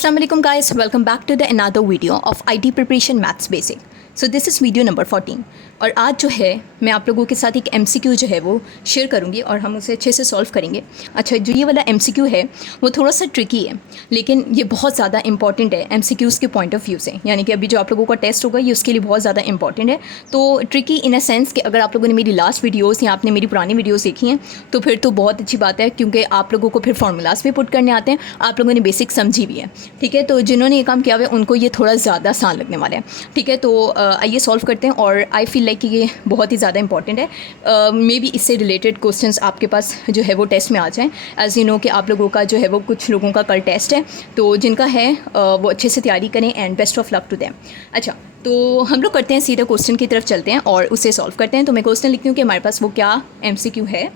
Assalamualaikum guys, welcome back to the another video of IT preparation maths basic. So this is video number 14 और आज जो है मैं आप लोगों के साथ एक MCQ जो है वो शेयर करूंगी और हम उसे अच्छे से सॉल्व करेंगे। अच्छा, जो ये वाला MCQ है वो थोड़ा सा ट्रिकी है, लेकिन ये बहुत ज़्यादा इंपॉर्टेंट है MCQs के पॉइंट ऑफ व्यू से। यानी कि अभी जो आप लोगों का टेस्ट होगा ये उसके लिए बहुत ज़्यादा इंपॉर्टेंट है। तो ट्रिकी इन अ सेंस कि अगर आप लोगों ने मेरी लास्ट वीडियोज़ या आपने मेरी पुरानी वीडियोज़ देखी हैं तो फिर तो बहुत अच्छी बात है, क्योंकि आप लोगों को फिर फार्मूलाज भी पुट करने आते हैं, आप लोगों ने बेसिक समझी भी है। ठीक है, तो जिन्होंने ये काम किया हुआ है उनको ये थोड़ा ज़्यादा आसान लगने वाला है। ठीक है, तो आइए सॉल्व करते हैं और आई फील लाइक कि ये बहुत ही ज़्यादा इंपॉर्टेंट है। मे बी इससे रिलेटेड क्वेश्चंस आपके पास जो है वो टेस्ट में आ जाएँ। एज यू नो कि आप लोगों का जो है वो कुछ लोगों का कल टेस्ट है, तो जिनका है वो अच्छे से तैयारी करें and best of luck to them. अच्छा, तो हम लोग करते हैं सीधा क्वेश्चन की तरफ चलते हैं और उसे सॉल्व करते हैं। तो मैं क्वेश्चन लिखती हूँ कि हमारे पास वो क्या MCQ है।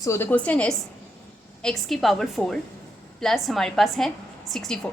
So the question is x की पावर 4 प्लस हमारे पास है 64।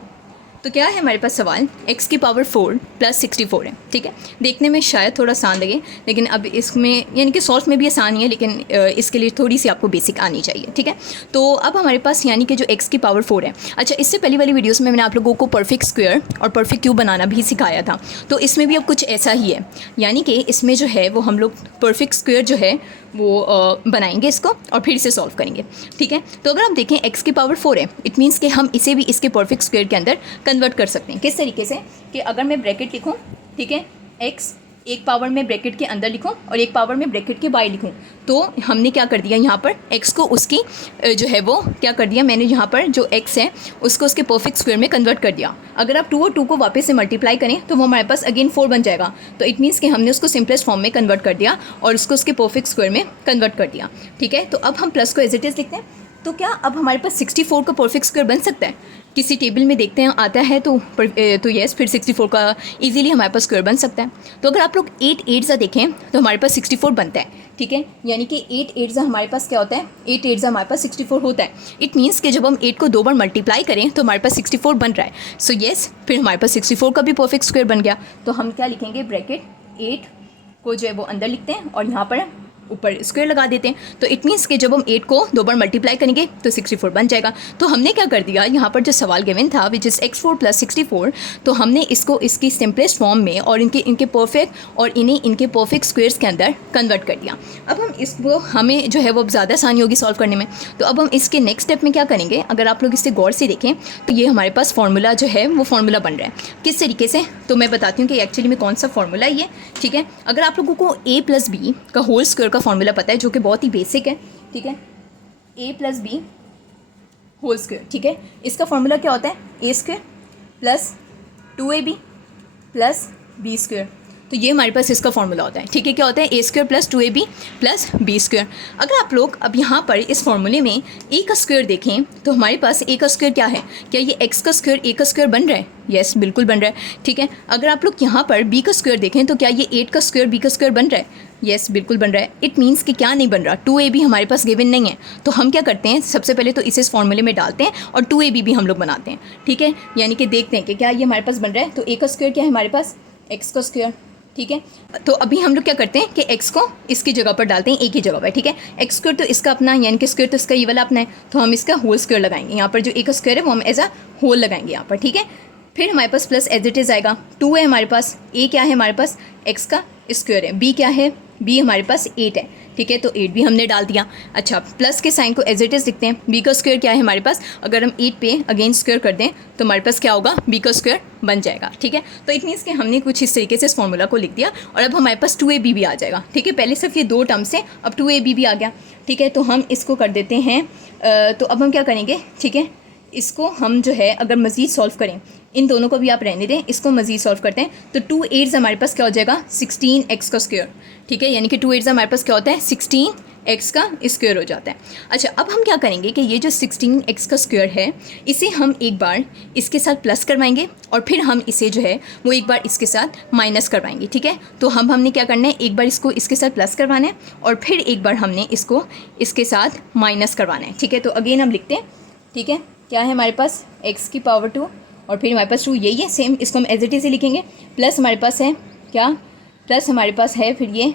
तो क्या है हमारे पास सवाल, x की पावर 4 प्लस 64 है। ठीक है, देखने में शायद थोड़ा आसान लगे, लेकिन अब इसमें यानी कि सॉल्व में भी आसान ही है, लेकिन इसके लिए थोड़ी सी आपको बेसिक आनी चाहिए। ठीक है, तो अब हमारे पास यानी कि जो x की पावर 4 है। अच्छा, इससे पहली वाली वीडियोस में मैंने आप लोगों को परफेक्ट स्क्वायर और परफेक्ट क्यूब बनाना भी सिखाया था, तो इसमें भी अब कुछ ऐसा ही है। यानी कि इसमें जो है वो हम लोग परफेक्ट स्क्वायर जो है वो बनाएंगे इसको और फिर इसे सॉल्व करेंगे। ठीक है, तो अगर हम देखें x की पावर 4 है, इट मीन्स कि हम इसे भी इसके परफेक्ट स्क्वायर के अंदर कन्वर्ट कर सकते हैं। किस तरीके से कि अगर मैं ब्रैकेट लिखूं, ठीक है, x एक पावर में ब्रैकेट के अंदर लिखूं और एक पावर में ब्रैकेट के बाहर लिखूं, तो हमने क्या कर दिया यहाँ पर x को उसकी जो है वो क्या कर दिया, मैंने यहाँ पर जो x है उसको उसके परफेक्ट स्क्वायर में कन्वर्ट कर दिया। अगर आप 2 और 2 को वापस से मल्टीप्लाई करें तो वो हमारे पास अगेन 4 बन जाएगा। तो इट मीन्स कि हमने उसको सिंपलेस्ट फॉर्म में कन्वर्ट कर दिया और उसको उसके परफेक्ट स्क्वायर में कन्वर्ट कर दिया। ठीक है, तो अब हम प्लस को एज इट इज़ लिखते हैं। तो क्या अब हमारे पास 64 का परफेक्ट स्क्वायर बन सकता है? किसी टेबल में देखते हैं आता है तो येस, फिर 64 का इजीली हमारे पास स्क्वायर बन सकता है। तो अगर आप लोग 8 8 देखें तो हमारे पास 64 बनता है। ठीक है, यानी कि 8 8 हमारे पास क्या होता है, 8 8 हमारे पास 64 होता है। इट मीन्स कि जब हम 8 को 2 बार मल्टीप्लाई करें तो हमारे पास 64 बन रहा है। सो येस, फिर हमारे पास 64 का भी परफेक्ट स्क्वायर बन गया। तो हम क्या लिखेंगे, ब्रैकेट 8 को जो है वो अंदर लिखते हैं और यहाँ पर ऊपर स्क्वायर लगा देते हैं। तो इट मीन्स कि जब हम 8 को 2 बार मल्टीप्लाई करेंगे तो 64 बन जाएगा। तो हमने क्या कर दिया, यहाँ पर जो सवाल गिवन था विच इज़ x4 प्लस 64, तो हमने इसको इसकी सिंपलेस्ट फॉर्म में और इनके परफेक्ट और इनके परफेक्ट स्क्वायर्स के अंदर कन्वर्ट कर दिया। अब हम इसको हमें जो है वो ज़्यादा आसानी होगी सॉल्व करने में। तो अब हम इसके नेक्स्ट स्टेप में क्या करेंगे, अगर आप लोग इसे गौर से देखें तो ये हमारे पास फार्मूला जो है वो फार्मूला बन रहा है। किस तरीके से, तो मैं बताती हूँ कि एक्चुअली में कौन सा फार्मूला है ये। ठीक है, अगर आप लोगों को a प्लस बी का होल स्क्वायर का फार्मूला पता है, जो कि बहुत ही बेसिक है। ठीक है, a plus B whole square. ठीक है, इसका फार्मूला क्या होता है, a square plus 2ab plus B square. तो ये हमारे पास इसका फार्मूला होता है। ठीक है, क्या होता है, a square plus 2ab plus B square. अगर आप लोग अब यहाँ पर इस फार्मूले में a का स्क्वायर देखें तो हमारे पास a का स्क्वायर क्या है, क्या ये x का स्क्वायर a का स्क्वायर बन रहा है? यस, बिल्कुल बन रहा है। ठीक है, अगर आप लोग यहाँ पर b का स्क्वायर देखें तो क्या ये 8 का स्क्वायर b का स्क्वायर बन रहा है? यस, बिल्कुल बन रहा है। इट मीन्स कि क्या नहीं बन रहा, 2ab हमारे पास गिवन नहीं है। तो हम क्या करते हैं, सबसे पहले तो इसे इस फॉर्मूले में डालते हैं और 2ab भी हम लोग बनाते हैं। ठीक है, यानी कि देखते हैं कि क्या ये हमारे पास बन रहा है। तो a का स्क्वायर क्या है हमारे पास, x का स्क्वायर। ठीक है, तो अभी हम लोग क्या करते हैं कि x को इसकी जगह पर डालते हैं, a की जगह पर। ठीक है, x स्क्वायर तो इसका अपना यानी कि स्क्वायर तो इसका ये वाला अपना है, तो हम इसका होल स्क्वायर लगाएंगे। यहाँ पर जो a का स्क्वायर है वो हम एज अ होल लगाएंगे यहाँ पर। ठीक है, फिर हमारे पास प्लस एज इट इज़ आएगा। 2 है हमारे पास, a क्या है हमारे पास, x का स्क्वायर है, b क्या है, b हमारे पास 8 है। ठीक है, तो 8 भी हमने डाल दिया। अच्छा, प्लस के साइन को एज इट इज़ लिखते हैं। b का स्क्वायर क्या है हमारे पास, अगर हम 8 पे अगेन स्क्वायर कर दें तो हमारे पास क्या होगा, b का स्क्वायर बन जाएगा। ठीक है, तो इट मीन्स कि हमने कुछ इस तरीके से इस फॉर्मूला को लिख दिया और अब हमारे पास 2ab भी आ जाएगा। ठीक है, पहले सिर्फ ये 2 टर्म से अब 2ab भी आ गया। ठीक है, तो हम इसको कर देते हैं। तो अब हम क्या करेंगे, ठीक है, इसको हम जो है अगर मज़ीद सॉल्व करें, इन दोनों को भी आप रहने दें, इसको मज़ीद सॉल्व करते हैं तो 2 8 हमारे पास क्या हो जाएगा, 16x का स्क्वायर। ठीक है, यानी कि 2 8 हमारे पास क्या होता है, 16x का स्क्वायर हो जाता है। अच्छा, अब हम क्या करेंगे कि ये जो 16x का स्क्वायर है इसे हम एक बार इसके साथ प्लस करवाएंगे और फिर हम इसे जो है वो एक बार इसके साथ माइनस करवाएंगे। ठीक है, तो हमने क्या करना है, एक बार इसको इसके साथ प्लस करवाना है और फिर एक बार हमने इसको इसके साथ माइनस करवाना है। ठीक है, तो अगेन हम लिखते हैं। ठीक है, क्या है हमारे पास, x की पावर 2 और फिर हमारे पास 2 यही है सेम, इसको हम एज इट इज़ ही लिखेंगे। प्लस हमारे पास है क्या, प्लस हमारे पास है फिर ये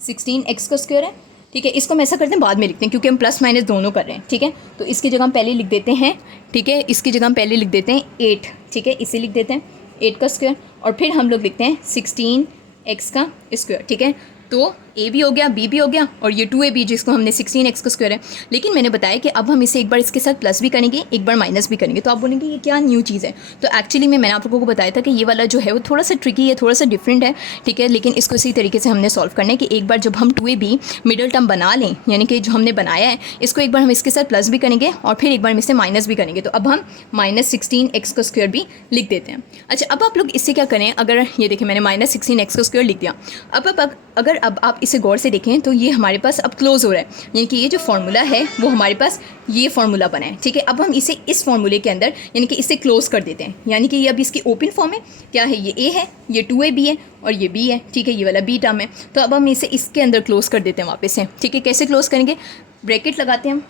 16x का स्क्वायर है। ठीक है, इसको हम ऐसा करते हैं बाद में लिखते हैं क्योंकि हम प्लस माइनस दोनों कर रहे हैं। ठीक है, तो इसकी जगह हम पहले लिख देते हैं, ठीक है, इसकी जगह हम पहले लिख देते हैं 8, ठीक है, इसे लिख देते हैं 8 का स्क्वायर, और फिर हम लोग लिखते हैं 16x का स्क्वायर। ठीक है, तो a भी हो गया, b भी हो गया, और ये 2ab जिसको हमने 16x का स्क्वायर है। लेकिन मैंने बताया कि अब हम इसे एक बार इसके साथ प्लस भी करेंगे, एक बार माइनस भी करेंगे। तो आप बोलेंगे ये क्या न्यू चीज़ है। तो एक्चुअली मैंने आप लोगों को बताया था कि ये वाला जो है वो थोड़ा सा ट्रिकी है, थोड़ा सा डिफरेंट है। ठीक है, लेकिन इसको इसी तरीके से हमने सॉल्व करना है कि एक बार जब हम 2ab मिडल टर्म बना लें, यानी कि जो हमने बनाया है इसको एक बार हम इसके साथ प्लस भी करेंगे और फिर एक बार हम इसे माइनस भी करेंगे। तो अब हम -16x का स्क्वायर भी लिख देते हैं। अच्छा, अब आप लोग इससे क्या करें, अगर ये देखें मैंने -16x का स्क्वायर लिख दिया। अब अगर आप इसे गौर से देखें तो ये हमारे पास अब क्लोज हो रहा है, यानी कि ये जो फार्मूला है वो हमारे पास ये फार्मूला बना है। ठीक है, अब हम इसे इस फार्मूले के अंदर यानी कि इसे क्लोज कर देते हैं, यानी कि ये अब इसकी ओपन फॉर्म है। क्या है, ये a है, ये 2ab है और ये b है। ठीक है, ये वाला b टर्म है। तो अब हम इसे इसके अंदर क्लोज कर देते हैं वापस से। ठीक है, कैसे क्लोज करेंगे, ब्रैकेट लगाते हैं हम।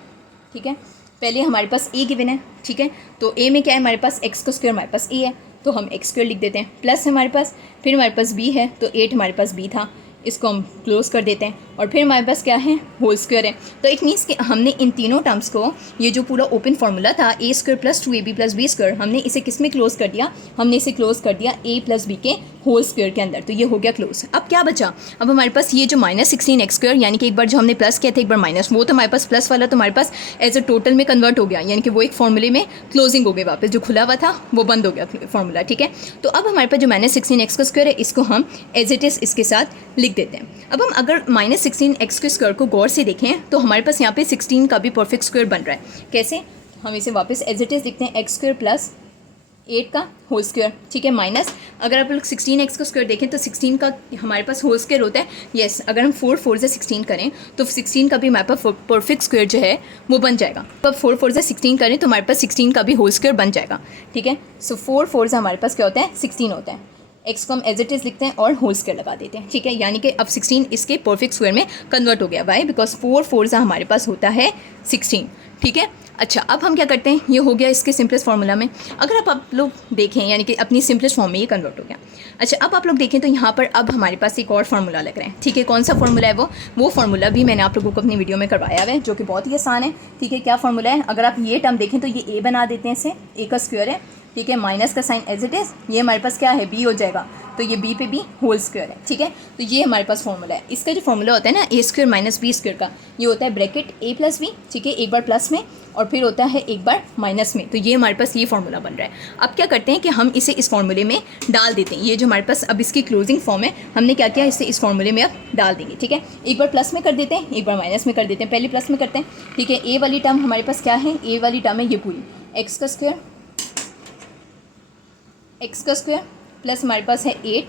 ठीक है, पहले हमारे पास a गिवन है। ठीक है, तो a में क्या है हमारे पास x का स्क्वायर, हमारे पास a है तो हम x स्क्वायर लिख देते हैं, प्लस हमारे पास, फिर हमारे पास b है तो 8 हमारे पास b था, इसको हम क्लोज कर देते हैं, और फिर हमारे पास क्या है, होल स्क्वायर है। तो इट मीन्स कि हमने इन तीनों टर्म्स को, ये जो पूरा ओपन फार्मूला था a square plus 2ab plus b square, हमने इसे किस में क्लोज कर दिया, हमने इसे क्लोज कर दिया a प्लस b के होल स्क्वायर के अंदर। तो ये हो गया क्लोज। अब क्या बचा, अब हमारे पास ये जो -16x स्क्वायर, यानी कि एक बार जो हमने प्लस किया था एक बार माइनस, वो तो हमारे पास प्लस वाला तो हमारे पास एज अ टोटल में कन्वर्ट हो गया, यानी कि वो एक फॉर्मूले में क्लोजिंग हो गई, वापस जो खुला हुआ था वो बंद हो गया फॉर्मूला। ठीक है, तो अब हमारे पास जो -16x का स्क्वायर है इसको हम एज इट इज़ इसके साथ लिख देते हैं। अब हम अगर -16x के स्क्वायर को गौर से देखें तो हमारे पास यहाँ पे 16 का भी परफेक्ट स्क्वायर बन रहा है। कैसे, हम इसे वापस एज इट इज़ लिखते हैं x स्क्वायर प्लस 8 का होल स्क्वायर। ठीक है, माइनस अगर आप लोग 16x का स्क्वायर देखें तो 16 का हमारे पास होल स्क्वायर होता है। यस, अगर हम 4 4 से 16 करें तो 16 का भी हमारे पास परफेक्ट स्क्वायर जो है वो बन जाएगा। तो अब 4 4 से 16 करें तो हमारे पास 16 का भी होल स्क्वायर बन जाएगा। ठीक है, सो 4 4 से हमारे पास क्या होता है, 16 होता है। एक्स को हम एज इट इज़ लिखते हैं और होल स्क्वायर लगा देते हैं। ठीक है, यानी कि अब 16 इसके परफेक्ट स्क्वायर में कन्वर्ट हो गया। वाई, बिकॉज 4 4 से हमारे पास होता है 16। ठीक है, अच्छा अब हम क्या करते हैं, ये हो गया इसके सिंपलेस्ट फार्मूला में। अगर आप लोग देखें यानी कि अपनी सिंपलेस्ट फॉर्म में ये कन्वर्ट हो गया। अच्छा, अब आप लोग देखें तो यहाँ पर अब हमारे पास एक और फार्मूला लग रहा है। ठीक है, कौन सा फार्मूला है वो फार्मूला भी मैंने आप लोगों को अपनी वीडियो में करवाया हुआ है, जो कि बहुत ही आसान है। ठीक है, क्या फार्मूला है, अगर आप ये टर्म देखें तो ये a बना देते हैं, इसे a का स्क्वायर है। ठीक है, माइनस का साइन एज इट इज़, ये हमारे पास क्या है, b हो जाएगा, तो ये b पे b होल स्क्वायर है। ठीक है, तो ये हमारे पास फार्मूला है। इसका जो फार्मूला होता है ना a square minus b square का, ये होता है ब्रैकेट a प्लस b। ठीक है, एक बार प्लस में और फिर होता है एक बार माइनस में। तो ये हमारे पास ये फार्मूला बन रहा है। अब क्या करते हैं कि हम इसे इस फार्मूले में डाल देते हैं। ये जो हमारे पास अब इसकी क्लोजिंग फॉर्म है, हमने क्या किया, इसे इस फार्मूले में अब डाल देंगे। ठीक है, एक बार प्लस में कर देते हैं, एक बार माइनस में कर देते हैं। पहले प्लस में करते हैं। ठीक है, a वाली टर्म हमारे पास क्या है, a वाली टर्म है ये पूरी x का स्क्वायर प्लस हमारे पास है 8।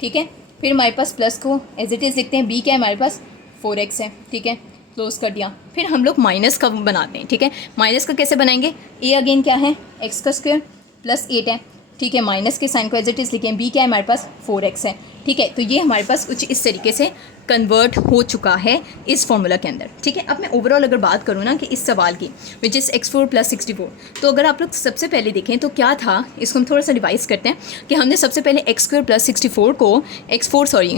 ठीक है, फिर हमारे पास प्लस को एज इट इज़ लिखते हैं, b क्या है हमारे पास 4x है। ठीक है, क्लोज कर दिया। फिर हम लोग माइनस का बनाते हैं। ठीक है, माइनस का कैसे बनाएंगे, a अगेन क्या है, x का स्क्वायर प्लस 8 है। ठीक है, माइनस के साइन को एज इट इज़ लिखें, b क्या है हमारे पास 4x है। ठीक है, तो ये हमारे पास कुछ इस तरीके से कन्वर्ट हो चुका है इस फॉर्मूला के अंदर। ठीक है, अब मैं ओवरऑल अगर बात करूँ ना कि इस सवाल की, विच इज़ x4 प्लस 64, तो अगर आप लोग सबसे पहले देखें तो क्या था, इसको हम थोड़ा सा रिवाइज करते हैं कि हमने सबसे पहले x स्क्वायर प्लस 64 को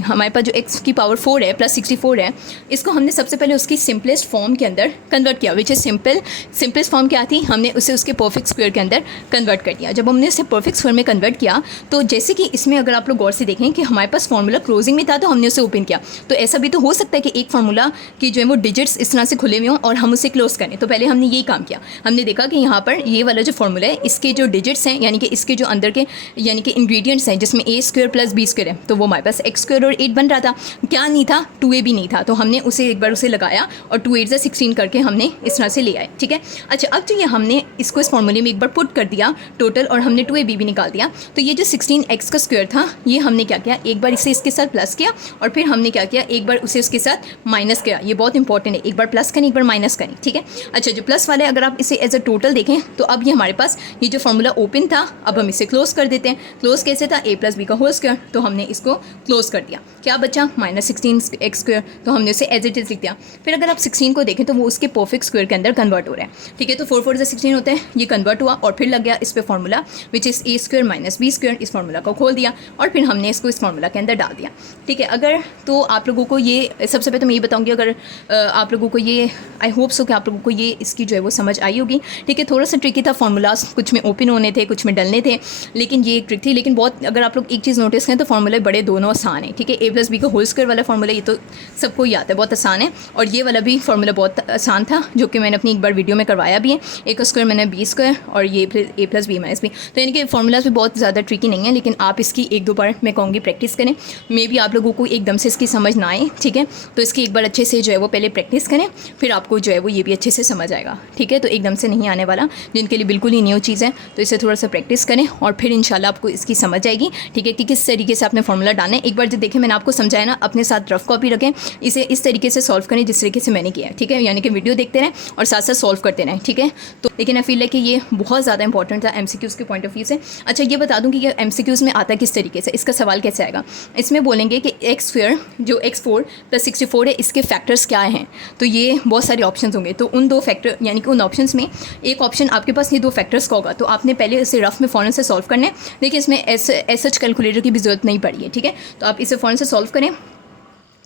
हमारे पास जो x की पावर 4 है प्लस 64 है, इसको हमने सबसे पहले उसकी सिंपलेस्ट फॉर्म के अंदर कन्वर्ट किया, विच इज़ सिंपलेस्ट फॉर्म क्या थी, हमने उसे उसके परफेक्ट स्क्वायर के अंदर कन्वर्ट कर दिया। जब हमने उसे परफेक्ट स्क्वायर में कन्वर्ट किया तो जैसे कि इसमें अगर आप लोग गौर से देखें कि हमारे पास फॉर्मूला क्लोजिंग में था तो हमने उसे ओपन किया, तो ऐसा भी तो हो सकता है कि एक फार्मूला की जो है वो डिजिट्स इस तरह से खुले हुए हों और हम उसे क्लोज करें। तो पहले हमने यही काम किया, हमने देखा कि यहाँ पर ये वाला जो फार्मूला है इसके जो डिजिट्स हैं यानी कि इसके जो अंदर के यानी कि इंग्रेडिएंट्स हैं जिसमें a square plus b square है, तो वो हमारे पास x स्क्वायर और 8 बन रहा था। क्या नहीं था, 2ab नहीं था, तो हमने उसे एक बार उसे लगाया और 2 8 16 करके हमने इस तरह से ले आए। ठीक है, अच्छा अब जो ये हमने इसको इस फार्मूले में एक बार पुट कर दिया टोटल और हमने 2ab भी निकाल दिया, तो ये जो 16x का स्क्वायर था ये हमने क्या किया, एक बार इसे इसके साथ प्लस किया और फिर हमने क्या किया, एक बार उसे उसके साथ माइनस किया। ये बहुत इंपॉर्टेंट है, एक बार प्लस करें एक बार माइनस करें। ठीक है, अच्छा जो प्लस वाले अगर आप इसे एज अ टोटल देखें तो अब ये हमारे पास ये जो फार्मूला ओपन था अब हम इसे क्लोज कर देते हैं। क्लोज कैसे था, a प्लस बी का होल स्क्वायर, तो हमने इसको क्लोज कर दिया। क्या बचा, -16x स्क्वायर, तो हमने उसे एज इट इज़ लिख दिया। फिर अगर आप 16 को देखें तो वो उसके परफेक्ट स्क्वायर के अंदर कन्वर्ट हो रहा है। ठीक है, तो 4 4 से 16 होता है, ये कन्वर्ट हुआ और फिर लग गया इस पर formula which is a square minus b square. इस फार्मूला को खोल दिया और फिर हमने इसको इस फार्मूला के अंदर डाल दिया। ठीक है, अगर तो आप लोग लोगों को ये, सबसे पहले तो मैं ये बताऊँगी, अगर आप लोगों को ये, आई होप सो कि आप लोगों को ये इसकी जो है वो समझ आई होगी, ठीक है। थोड़ा सा ट्रिकी था, फार्मूलाज कुछ में ओपन होने थे, कुछ में डलने थे, लेकिन ये एक ट्रिक थी। लेकिन बहुत, अगर आप लोग एक चीज़ नोटिस करें तो फार्मूले बड़े दोनों आसान है, ठीक है। a+b का होल स्क्वायर वाला फार्मूला ये तो सबको ही आता है, बहुत आसान है। और ये वाला भी फार्मूला बहुत आसान था, जो कि मैंने अपनी एक बार वीडियो में करवाया भी है। a का स्क्वायर मैंने b स्क्वायर, और ये a+b-b, तो यानी कि फार्मूलाज भी बहुत ज़्यादा ट्रिकी नहीं है, लेकिन आप इसकी एक दो बार मैं कहूँगी प्रैक्टिस करें। मे बी आप लोगों को एकदम से इसकी समझ ना आए, ठीक है। तो इसकी एक बार अच्छे से जो है वो पहले प्रैक्टिस करें, फिर आपको जो है वो ये भी अच्छे से समझ आएगा, ठीक है। तो एकदम से नहीं आने वाला, जिनके लिए बिल्कुल ही न्यू चीज़ है, तो इसे थोड़ा सा प्रैक्टिस करें और फिर इंशाल्लाह आपको इसकी समझ आएगी, ठीक है, कि किस तरीके से आपने फार्मूला डालना है। एक बार जो देखें, मैंने आपको समझाया ना, अपने साथ रफ कॉपी रखें, इसे इस तरीके से सॉल्व करें जिस तरीके से मैंने किया, ठीक है। यानी कि वीडियो देखते रहें और साथ साथ सॉल्व करते रहें, ठीक है। तो लेकिन आई फील है कि ये बहुत ज़्यादा इंपॉर्टेंट था MCQs के पॉइंट ऑफ व्यू से। अच्छा, ये बता दूँ कि ये MCQs में आता किस तरीके से, इसका सवाल कैसे आएगा। इसमें बोलेंगे कि x स्क्वायर जो x4 + 64 है, इसके फैक्टर्स क्या हैं। तो ये बहुत सारे ऑप्शंस होंगे, तो उन दो फैक्टर, यानी कि उन ऑप्शंस में एक ऑप्शन आपके पास ये दो फैक्टर्स का होगा, तो आपने पहले इसे रफ में फ़ौरन से सॉल्व करना है। देखिए, इसमें एस कैलकुलेटर की भी ज़रूरत नहीं पड़ी है, ठीक है। तो आप इसे फ़ौरन से सॉल्व करें,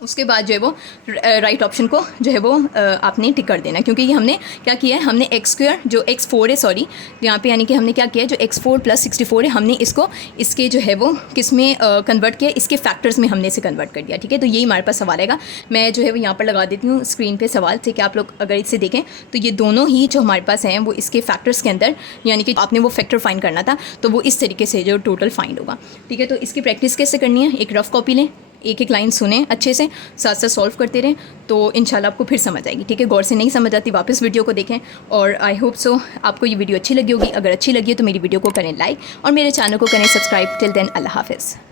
उसके बाद जो है वो राइट ऑप्शन को जो है वो आपने टिक कर देना, क्योंकि ये हमने क्या किया है, हमने x स्क्वायर जो x4 है, सॉरी यहाँ पे, यानी कि हमने क्या किया है, जो x4 + 64 है, हमने इसको इसके जो है वो किस में कन्वर्ट किया, इसके फैक्टर्स में हमने इसे कन्वर्ट कर दिया, ठीक है। तो यही हमारे पास सवाल आएगा। मैं जो है वो यहाँ पर लगा देती हूँ स्क्रीन पे सवाल से, कि आप लोग अगर इसे देखें तो ये दोनों ही जो हमारे पास हैं वो इसके फैक्टर्स के अंदर, यानी कि आपने वो फैक्टर फाइंड करना था, तो वो इस तरीके से जो टोटल फाइंड होगा, ठीक है। तो इसकी प्रैक्टिस कैसे करनी है, एक रफ कॉपी लें, एक एक लाइन सुने अच्छे से, साथ साथ सॉल्व करते रहें, तो इंशाल्लाह आपको फिर समझ आएगी, ठीक है। गौर से नहीं समझ आती, वापस वीडियो को देखें। और आई होप सो आपको ये वीडियो अच्छी लगी होगी। अगर अच्छी लगी है तो मेरी वीडियो को करें लाइक और मेरे चैनल को करें सब्सक्राइब। टिल देन, अल्लाह हाफ़िज़।